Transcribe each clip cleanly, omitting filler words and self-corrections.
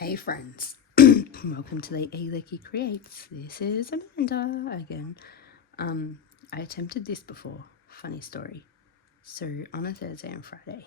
Hey friends, welcome to the Lecky Creates. This is Amanda again. I attempted this before, funny story. So on a Thursday and Friday,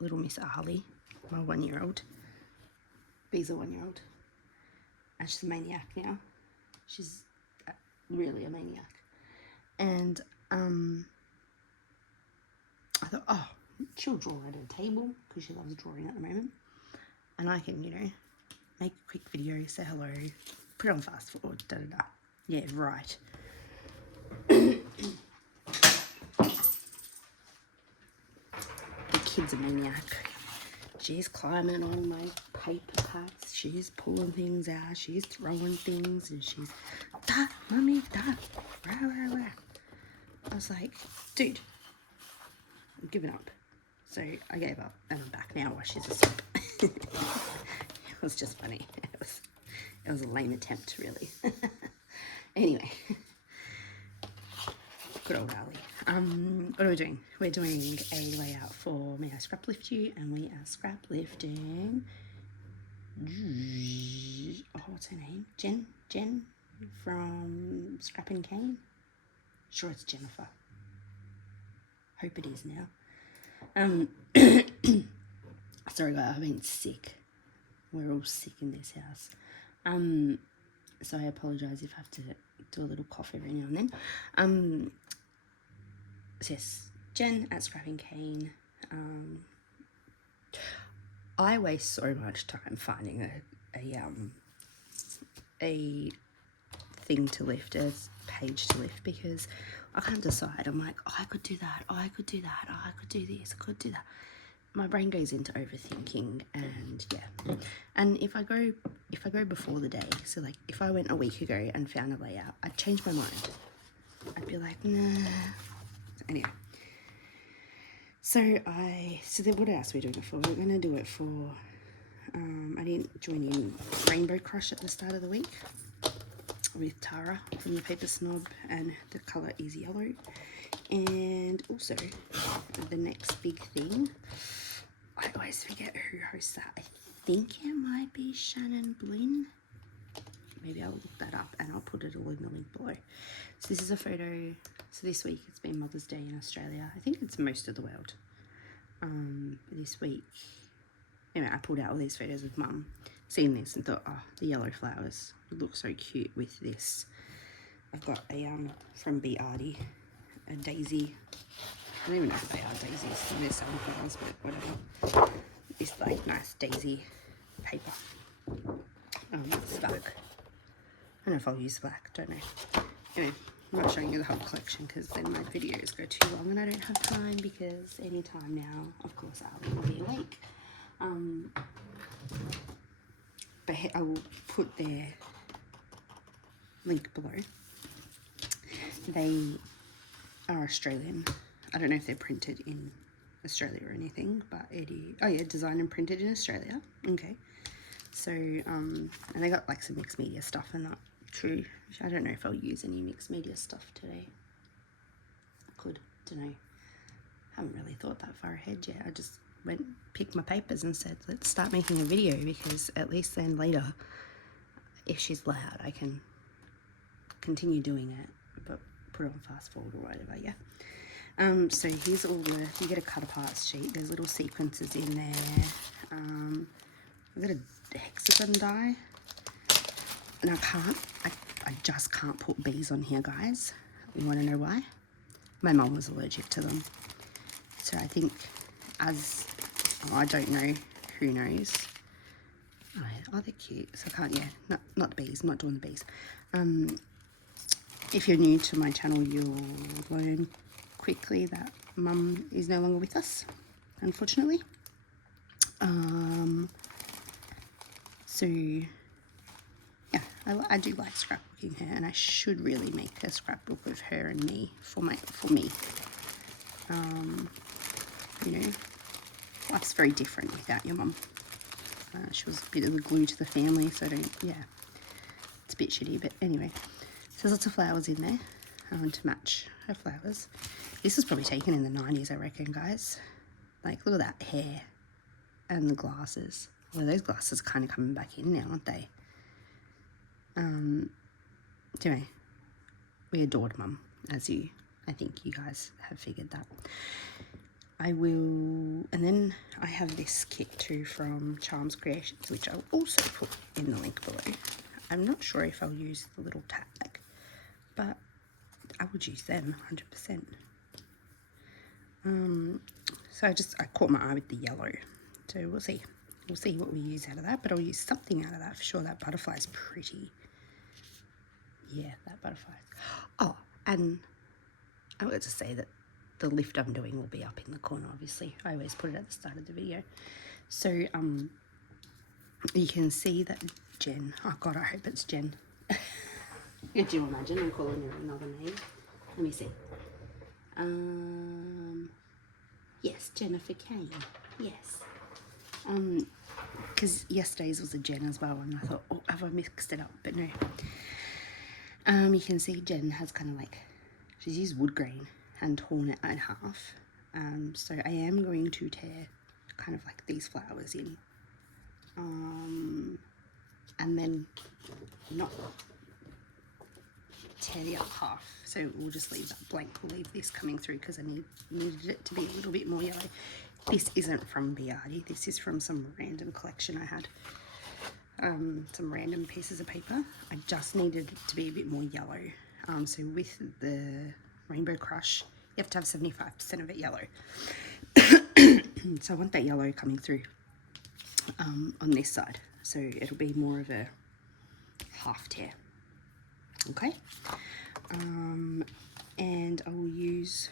little Miss Ali, my 1-year-old, B's a 1-year-old, and she's a maniac now. She's really a maniac. And I thought, she'll draw at a table because she loves drawing at the moment. And I can, make a quick video, say hello, put it on fast forward, da-da-da. Yeah, right. The kid's a maniac. She's climbing on my paper cuts. She's pulling things out. She's throwing things. And she's, da, mummy, da, rah, rah, rah. I was like, dude, I'm giving up. So I gave up and I'm back now while she's asleep. It was just funny. It was a lame attempt, really. Anyway, good old Ali. What are we doing? We're doing a layout for May I Scrap Lift You, and we are scrap lifting. Oh, what's her name? Jen from Scrap and Cane. Sure, it's Jennifer. Hope it is now. Sorry guys, I've been sick. We're all sick in this house. So I apologise if I have to do a little cough every now and then. So yes, Jen at Scrapping Cane. I waste so much time finding a thing to lift, a page to lift, because I can't decide. I'm like, I could do that, I could do that, I could do this, I could do that. My brain goes into overthinking, and yeah. And if I go before the day, so like if I went a week ago and found a layout, I'd change my mind. I'd be like, nah. Anyway. So then what else are we doing it for? We're gonna do it for I didn't join in Rainbow Crush at the start of the week with Tara from the Paper Snob, and the colour is yellow. And also the next big thing, I always forget who hosts that. I think it might be Shannon Blinn. Maybe I'll look that up and I'll put it all in the link below. So this is a photo. So this week it's been Mother's Day in Australia. I think it's most of the world. This week, anyway, I pulled out all these photos of Mum, seen this and thought, oh, the yellow flowers look so cute with this. I've got a from B. Artie, a daisy. I don't even know if they are daisies. They're sunflowers, but whatever. This like nice daisy paper. Black. I don't know if I'll use black. Don't know. Anyway, I'm not showing you the whole collection because then my videos go too long and I don't have time, because any time now, of course, Ali will be awake. But I will put their link below. They are Australian. I don't know if they're printed in Australia or anything, but it is, oh yeah, designed and printed in Australia. Okay. So, and they got like some mixed media stuff and that too. I don't know if I'll use any mixed media stuff today. I could, don't know. Haven't really thought that far ahead yet. I just went, picked my papers and said, let's start making a video, because at least then later, if she's loud, I can continue doing it, but put it on fast forward or whatever, yeah. So here's all you get a cut apart sheet. There's little sequences in there. I've got a hexagon die. And I just can't put bees on here, guys. You want to know why? My mum was allergic to them. So I think I don't know, who knows. Oh, they're cute. So I can't, yeah, not the bees, I'm not doing the bees. If you're new to my channel, you'll learn quickly that Mum is no longer with us, unfortunately. So yeah, I do like scrapbooking her, and I should really make a scrapbook of her and me for me. Life's very different without your mum. She was a bit of the glue to the family, so it's a bit shitty, but anyway. So there's lots of flowers in there to match her flowers. This was probably taken in the 90s, I reckon, guys. Like, look at that hair and the glasses. Well, those glasses are kind of coming back in now, aren't they? Anyway, we adored Mum, I think you guys have figured that. I will, and then I have this kit too from Charms Creations, which I'll also put in the link below. I'm not sure if I'll use the little tag, but I would use them 100%. So I caught my eye with the yellow, so we'll see what we use out of that, but I'll use something out of that for sure. That butterfly's pretty. Yeah, that butterfly. Oh, and I wanted to say that the lift I'm doing will be up in the corner, obviously. I always put it at the start of the video. So, you can see that Jen, oh God, I hope it's Jen. Could you imagine I'm calling her another name? Let me see. Yes, Jennifer Kane. Yes. Because yesterday's was a Jen as well, and I thought, oh, have I mixed it up? But no. You can see Jen has kind of like, she's used wood grain and torn it in half. So I am going to tear kind of like these flowers in. And then not tear the other half. So we'll just leave that blank. We'll leave this coming through because I needed it to be a little bit more yellow. This isn't from Biardi. This is from some random collection I had. Some random pieces of paper. I just needed it to be a bit more yellow. So with the Rainbow Crush, you have to have 75% of it yellow. So I want that yellow coming through on this side. So it'll be more of a half tear. Okay. And I will use,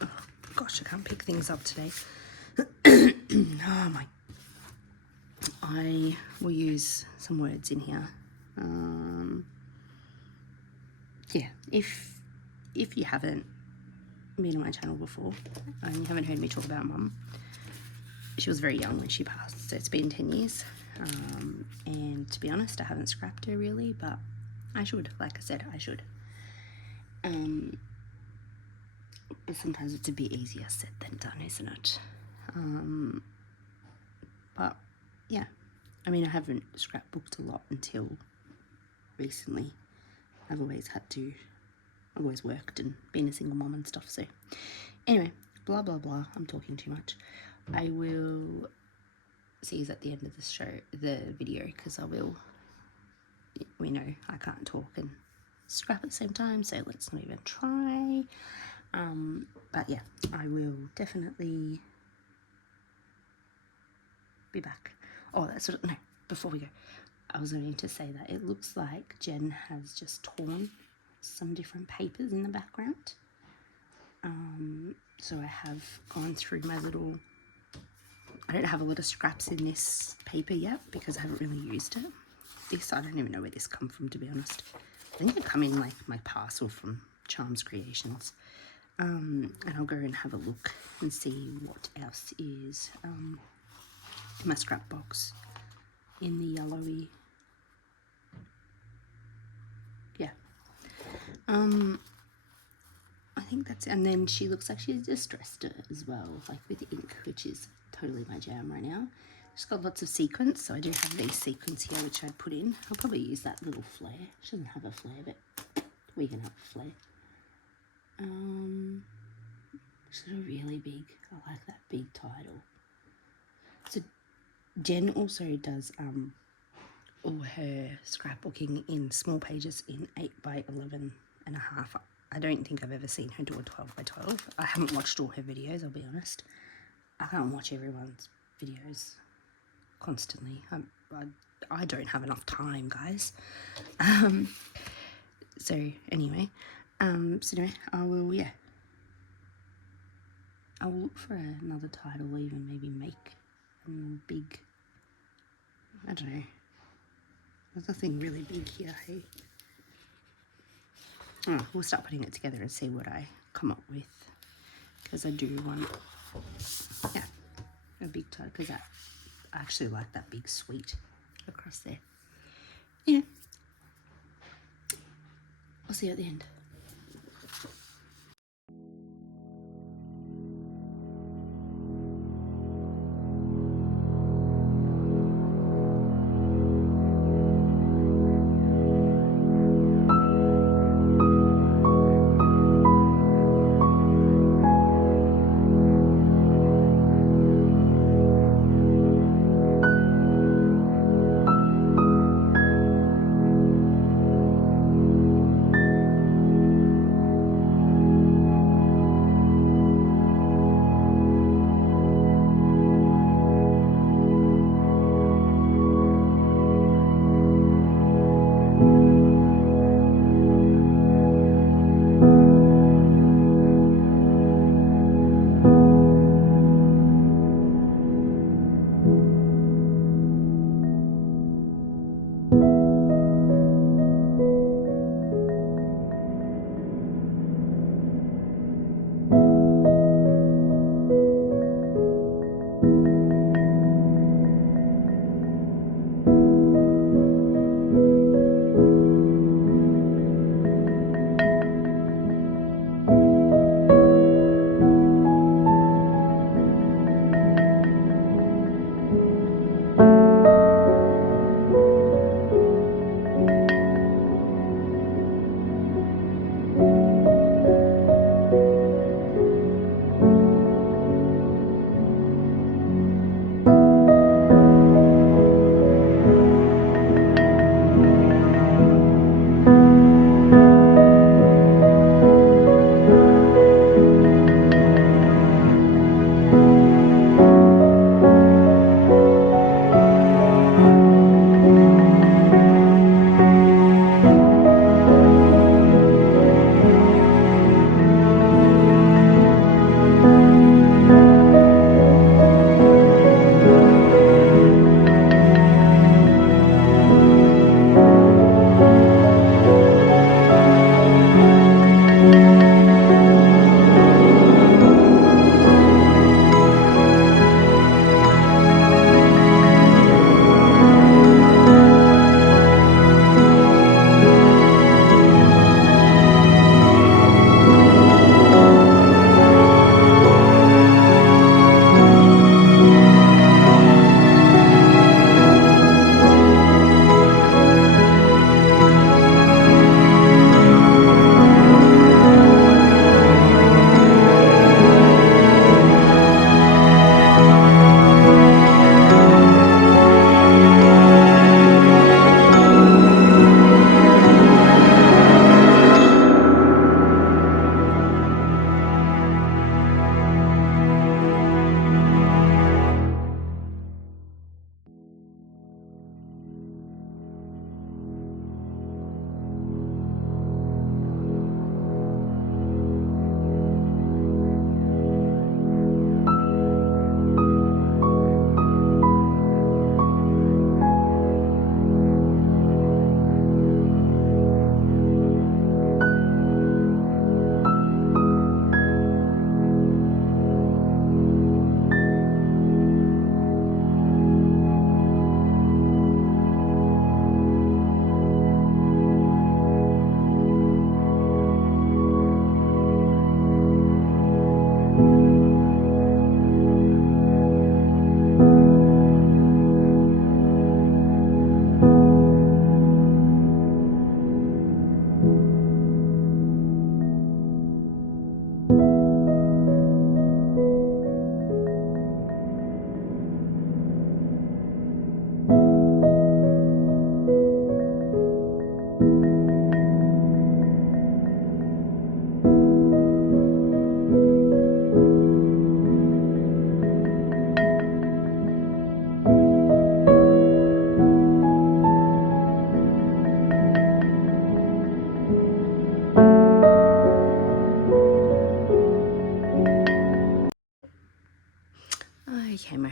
oh gosh, I can't pick things up today. Oh my, I will use some words in here. Yeah, if you haven't been on my channel before and you haven't heard me talk about Mum, she was very young when she passed, so it's been 10 years. And to be honest, I haven't scrapped her really, but I should, like I said, I should. But sometimes it's a bit easier said than done, isn't it? But yeah, I mean, I haven't scrapbooked a lot until recently. I've always worked and been a single mom and stuff, so anyway, blah blah blah, I'm talking too much. I will see you at the end of the video, because we know I can't talk and scrap at the same time, so let's not even try. But yeah, I will definitely be back. Oh, no, before we go, I was going to say that it looks like Jen has just torn some different papers in the background. So I have gone through my little, I don't have a lot of scraps in this paper yet because I haven't really used it. This, I don't even know where this come from, to be honest. I think it come in like my parcel from Charms Creations. And I'll go and have a look and see what else is in my scrap box in the yellowy. Yeah. I think that's it. And then she looks like she's distressed it as well, like with ink, which is totally my jam right now. She's got lots of sequins, so I do have these sequins here, which I'd put in. I'll probably use that little flare. She doesn't have a flare, but we can have a flare. Sort of really big. I like that big title. So Jen also does all her scrapbooking in small pages in 8x11.5. I don't think I've ever seen her do a 12x12. I haven't watched all her videos, I'll be honest. I can't watch everyone's videos constantly. I don't have enough time, guys. So anyway, I will look for another title, or even maybe make a big, I don't know. There's nothing really big here, hey? Oh, we'll start putting it together and see what I come up with, because I do want, yeah, a big title, because I actually like that big sweet across there. Yeah, I'll see you at the end.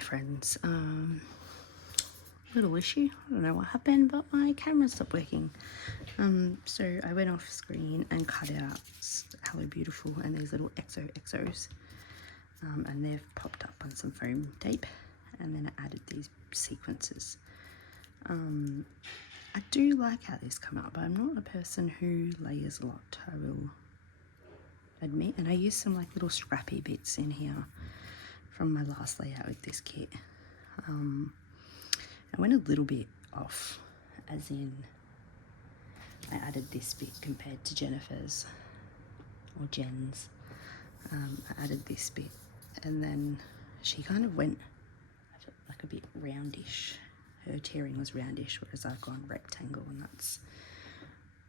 friends. Little issue. I don't know what happened, but my camera stopped working. So I went off screen and cut out Hello Beautiful and these little XOXOs. And they've popped up on some foam tape, and then I added these sequences. I do like how this come out, but I'm not a person who layers a lot, I will admit. And I used some like little scrappy bits in here from my last layout with this kit. I went a little bit off, as in I added this bit compared to Jennifer's or Jen's. I added this bit, and then she kind of went like a bit roundish. Her tearing was roundish, whereas I've gone rectangle, and that's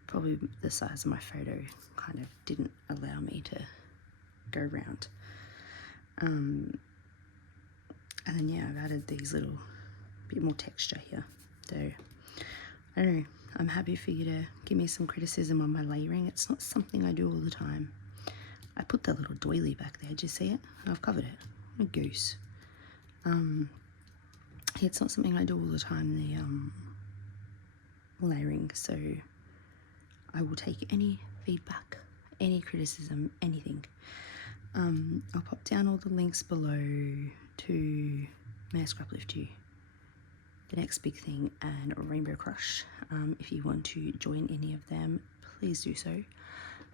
probably the size of my photo kind of didn't allow me to go round. And then yeah, I've added these little bit more texture here. So I don't know, I'm happy for you to give me some criticism on my layering. It's not something I do all the time. I put that little doily back there, did you see it? I've covered it. A goose. It's not something I do all the time, the layering, so I will take any feedback, any criticism, anything. I'll pop down all the links below to May I Scraplift You, The Next Big Thing, and Rainbow Crush. If you want to join any of them, please do so.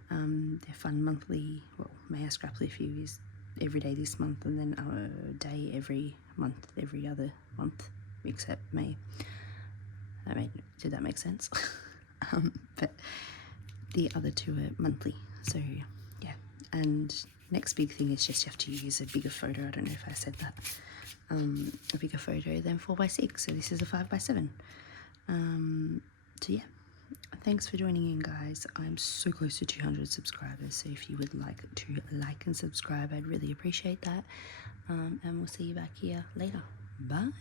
They're fun monthly. Well, May I Scraplift You is every day this month, and then a day every month, every other month, except May. Did that make sense? But the other two are monthly. So yeah, and next big thing is just you have to use a bigger photo. I don't know if I said that. A bigger photo than 4x6. So this is a 5x7. So yeah, thanks for joining in, guys. I'm so close to 200 subscribers, so if you would like to like and subscribe, I'd really appreciate that. And we'll see you back here later. Bye.